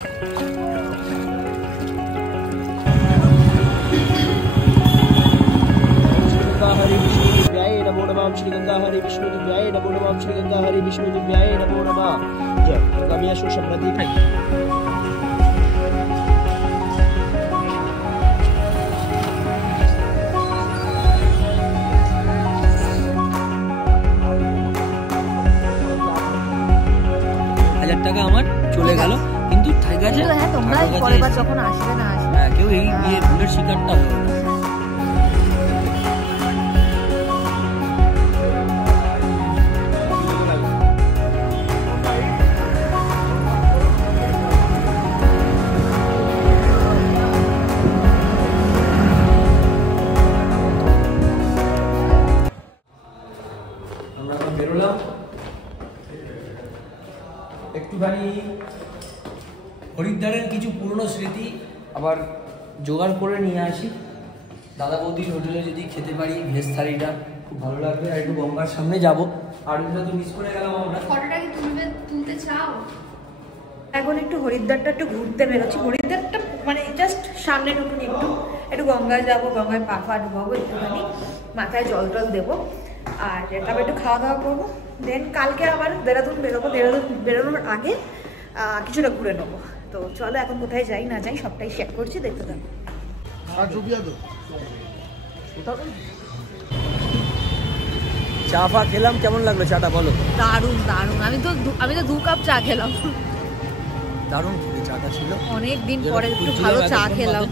नमो नमः श्री गंगा हरि विष्णु दिव्याय नमो नमः श्री गंगा हरि विष्णु दिव्याय नमो नमः। जय गंगा सुख समृद्धि खाई। টাকা আমার চলে গেল, কিন্তু ঠিক আছে হ্যাঁ তোমরা পরের বার যখন আসবে না আসবে হ্যাঁ কেউ এই ভুলের শিকারটা হবে না। আমরা এখন বেরোলাম একটুখানি হরিদ্বারের কিছু পুরনো স্মৃতি আবার জোগাড় করে নিয়ে আসি। দাদা বৌদির হোটেলে যদি খেতে পারি ভেজ থালিটা খুব ভালো লাগবে। আর একটু গঙ্গার সামনে যাবো, আর ওটা তো মিস করে গেলাম আমরা। ফটোটা কি তুলতে চাও? এখন একটু হরিদ্বারটা একটু ঘুরতে বেরোচ্ছি। হরিদ্বারটা মানে জাস্ট সামনে ঢুকুনি, একটু গঙ্গায় যাবো, গঙ্গায় পা ফা ডুবাবো, একটুখানি মাথায় জল টল দেবো, আর তারপর একটু খাওয়া দাওয়া করবো। দেন কালকে আবার দেরাদুন বেরোবো। দেরাদুন বেরোনোর আগে কিছুটা ঘুরে নেবো। তো চলো এখন কোথায় যাই না যাই সবটাই শেয়ার করছি, দেখতে থাকো। চা ফা খেলাম, কেমন লাগলো চাটা বলো? দারুণ দারুণ। আমি তো 2 কাপ চা খেলাম। দারুণ চাটা ছিল, অনেক দিন পরে একটু ভালো চা খেলাম।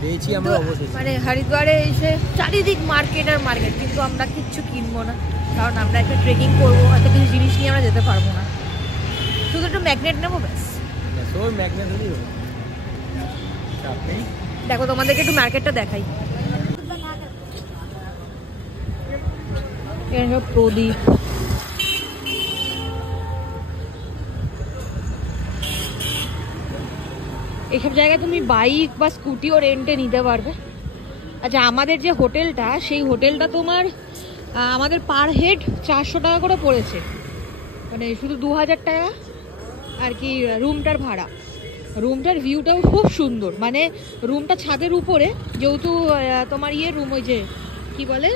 পেয়েছি আমরা অবশ্যই। মানে হরিদ্বারে এসে চারিদিক মার্কেট আর মার্কেট, কিন্তু আমরা কিচ্ছু কিনবো না, কারণ আমরা একটা ট্রেকিং করবো, এত কিছু জিনিস নিয়ে আমরা যেতে পারবো না। শুধু একটু ম্যাগনেট নেবো ব্যাস। দেখো তোমাদেরকে একটু মার্কেটটা দেখাই। প্রদীপ, এইসব জায়গায় তুমি বাইক বা স্কুটিও রেন্টে নিতে পারবে। আচ্ছা, আমাদের যে হোটেলটা, সেই হোটেলটা তোমার আমাদের পার হেড 400 টাকা করে পড়েছে, মানে শুধু 2000 টাকা আর কি রুমটার ভাড়া। রুমটার ভিউটাও খুব সুন্দর, মানে রুমটা ছাদের উপরে, যেহেতু তোমার রুম, ওই যে কি বলে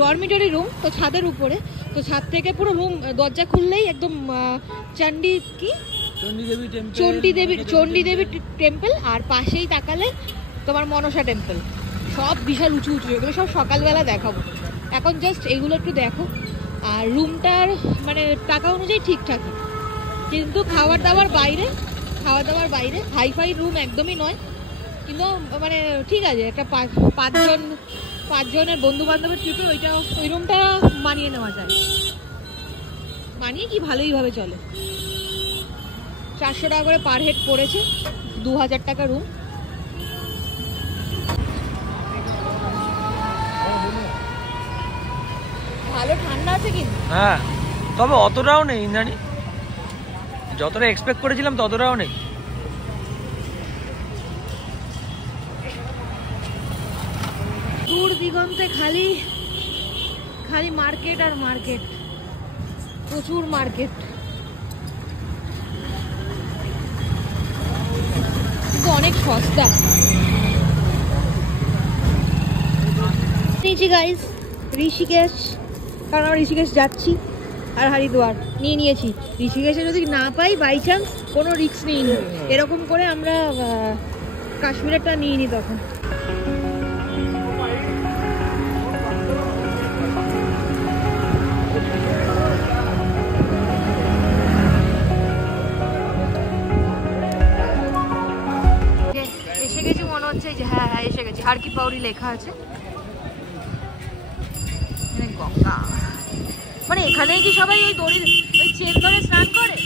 ডরমিটরি রুম, তো ছাদের উপরে। তো ছাদ থেকে পুরো রুম দরজা খুললেই একদম চণ্ডী দেবী টেম্পল, আর পাশেই তাকালে তোমার মনসা টেম্পল। সব বিশাল উঁচু উঁচু, এগুলো সব সকালবেলা দেখাবো। এখন জাস্ট এইগুলো একটু দেখো। আর রুমটার মানে টাকা অনুযায়ী ঠিকঠাকই, কিন্তু খাবার দাবার বাইরে হাইফাই রুম একদমই নয়, কিন্তু মানে ঠিক আছে। একটা পাঁচজনের বন্ধু বান্ধবের ট্রিপে ওই রুমটা মানিয়ে নেওয়া যায়, মানিয়ে কি ভালোই ভাবে চলে। 400 টাকা করে পার হেড পড়েছে, 2000 টাকা রুম। ভালো ঠান্ডা আছে কিন্তু। হ্যাঁ, তবে অতটাও নেই জানি, যতটা এক্সপেক্ট করেছিলাম ততটাও নেই। দূর দিগন্তে খালি মার্কেট আর মার্কেট, প্রচুর মার্কেট, কিন্তু অনেক সস্তা। নিয়েছি গাইস ঋষিকেশ, কারণ আমরা ঋষিকেশ যাচ্ছি, আর হরিদ্বার নিয়ে নিয়েছি। ঋষিকেশে যদি না পাই বাই চান্স, কোনো রিস্ক নিইনি, এরকম করে আমরা কাশ্মীরেরটা নিয়ে নিই তখন। এসে গেছি মনে হচ্ছে, যে হ্যাঁ এসে গেছি। হার কি পাউরি লেখা আছে, গঙ্গা। মানে এখানে কি সবাই এই দড়ি ওই চেন ধরে স্নান করে?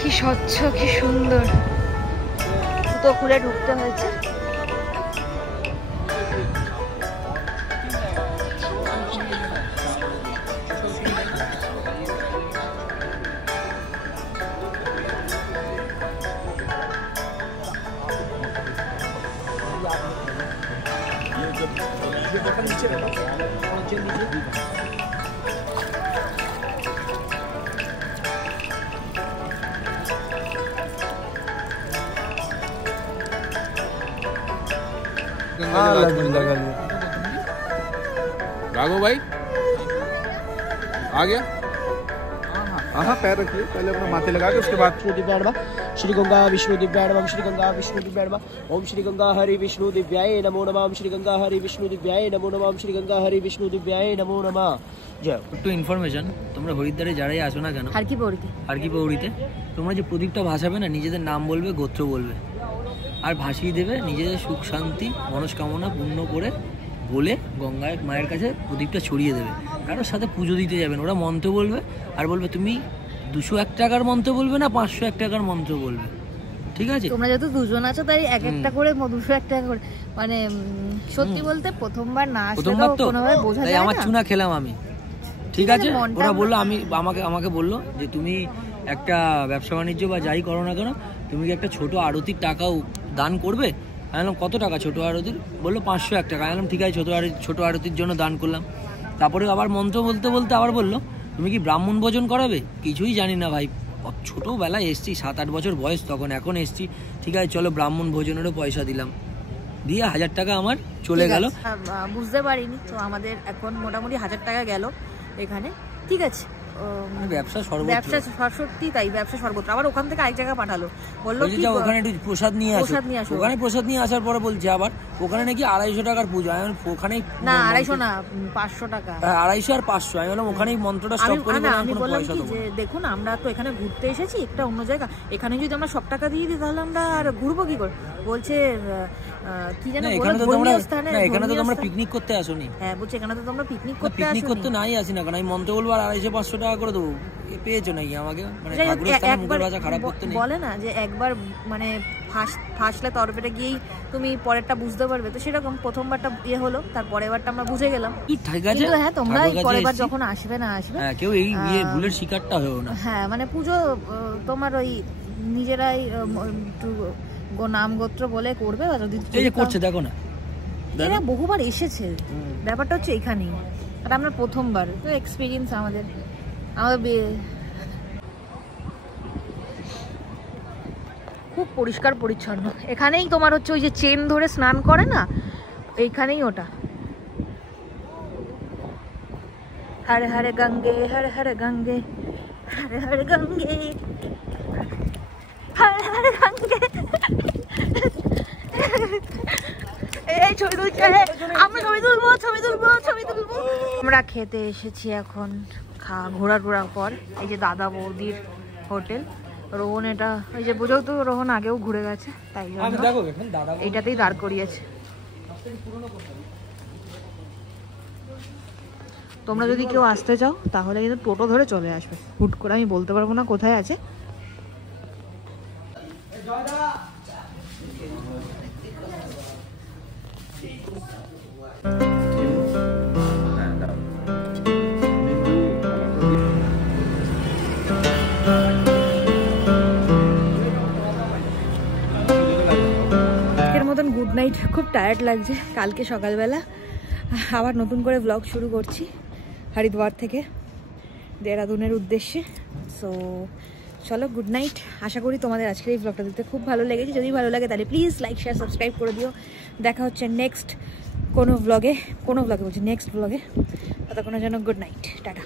কি স্বচ্ছ, কি সুন্দর। জুতো খুলে ঢুকতে হয়েছে। राघव भाई आ गया। हाँ पैर रखिए पहले अपना माथे लगा के उसके बाद श्री गंगा विष्णु दिव्याय नमः श्री गंगा विष्णु दिव्याय नमः ओम श्री गंगा हरि विष्णु दिव्याय नमो नमः ओम श्री गंगा हरि विष्णु दिव्याय नमो नमः ओम श्री गंगा हरि विष्णु दिव्याय नमो नमः। जय। একটু ইনফরমেশন, তোমরা হরিদ্বারে যারাই আসো না কেন, হারকি পৌড়িতে তোমরা যে প্রদীপটা ভাসাবে না, নিজেদের নাম বলবে, গোত্র বলবে, আর ভাসিয়ে দেবে, নিজেদের সুখ শান্তি মনস্কামনা পূর্ণ করে বলে গঙ্গায় মায়ের কাছে প্রদীপটা ছড়িয়ে দেবে। কারোর সাথে পুজো দিতে যাবেন, ওরা মন্ত্র বলবে আর বলবে তুমি 201 টাকার মন্ত্র বলবে না 501 টাকার মন্ত্র বলবে, ঠিক আছে? তোমরা যেহেতু দুজন আছো তাই এক একটা করে 201 টাকা করে, মানে সত্যি বলতে প্রথমবার না আসলে তো কোনোভাবে বোঝা যায় না। আমার চুনা খেলাম আমি, ঠিক আছে? ওরা বললো আমাকে বললো যে তুমি একটা ব্যবসা বাণিজ্য বা যাই করো না কেন, তুমি কি একটা ছোট আরতির টাকাও দান করবে? আমি বললাম কত টাকা ছোট আরতির? বললো 501 টাকা। আমি বললাম ঠিক আছে, ছোট আরতির জন্য দান করলাম। তারপরে আবার মন্ত্র বলতে বলতে আবার বললো তুমি কি ব্রাহ্মণ ভোজন করাবে? কিছুই জানি না ভাই, ছোটোবেলায় এসছি, 7-8 বছর বয়স তখন, এখন এসছি, ঠিক আছে চলো ব্রাহ্মণ ভোজনেরও পয়সা দিলাম, দিয়ে 1000 টাকা আমার চলে গেল। বুঝতে পারিনি তো, আমাদের এখন মোটামুটি 1000 টাকা গেল এখানে, ঠিক আছে? ব্যবসা সত্যি তাই, ব্যবসা সর্বত্র। আবার ওখান থেকে আরেক জায়গায় পাঠালো, বললো ওখানে একটু প্রসাদ নিয়ে আসো। ওখানে প্রসাদ নিয়ে আসার পরে বলছে আবার ওখানে নাকি 250 টাকার পুজো। আমি ওখানে না 250 না 500 টাকা, 250 আর 500। আমি বললাম ওখানেই মন্ত্রটা স্টপ করে দিলাম। আমি বললাম কি যে দেখুন আমরা তো এখানে ঘুরতে এসেছি, একটা অন্য জায়গা, এখানে যদি আমরা সব টাকা দিয়ে দিই তাহলে আমরা আর ঘুরবো কি করে? বলছে কি জানো ধর্মীয় স্থানে, এখানে তো তোমরা পিকনিক করতে আসোনি। হ্যাঁ বলছে এখানে তো তোমরা পিকনিক করতে নাই আসি না, কারণ আমি মন্ত্র বলবো আর 250-500 টাকা করে দেবো। পেয়েছো নাকি আমাকে? মানে খারাপ করতে নেই, বলে না যে একবার মানে ফাঁসলে তরফেটা গিয়েই তুমি পরেরটা বুঝতে পারবে। তো সেরকম প্রথমবারটা হলো, তার পরের বারটা আমরা বুঝে গেলাম। ঠিক আছে, হ্যাঁ তোমরা পরের বার যখন আসবে না আসবে, কেউ এই ভুলের শিকারটা হয়েও না। হ্যাঁ মানে পুজো তোমার ওই নিজেরাই নাম গোত্র বলে করবে। এই যে করছে দেখো না, এরা বহুবার এসেছে, ব্যাপারটা হচ্ছে এখানেই, আর আমরা প্রথমবার, তো এক্সপিরিয়েন্স আমাদের খুব পরিষ্কার পরিচ্ছন্ন। এখানেই তোমার হচ্ছে ওই যে চেন ধরে স্নান করে না, এইখানেই ওটা। হরে হরে গঙ্গে হরে হরে গঙ্গে হরে হরে গঙ্গে হরে হরে গঙ্গে। এই ছবি তুলছে, আমরা ছবি তুলবো। আমরা খেতে এসেছি এখন, ঘোরার পর। এই যে দাদা বৌদির হোটেল, রোহন এটা ওই যে বুঝো তো, রোহন আগেও ঘুরে গেছে তাই জন্য এইটাতেই দাঁড় করিয়েছে। তোমরা যদি কেউ আসতে চাও তাহলে কিন্তু টোটো ধরে চলে আসবে, হুট করে আমি বলতে পারবো না কোথায় আছে। গুড নাইট, খুব টায়ার্ড লাগছে। কালকে সকালবেলা আবার নতুন করে ব্লগ শুরু করছি হরিদ্বার থেকে দেহরাদুনের উদ্দেশ্যে। সো চলো গুড নাইট। আশা করি তোমাদের আজকের এই ব্লগটা দেখতে খুব ভালো লেগেছে। যদি ভালো লাগে তাহলে প্লিজ লাইক শেয়ার সাবস্ক্রাইব করে দিও। দেখা হচ্ছে নেক্সট কোনো ব্লগে বলছি, নেক্সট ব্লগে। ততক্ষণের জন্য গুড নাইট, টাটা।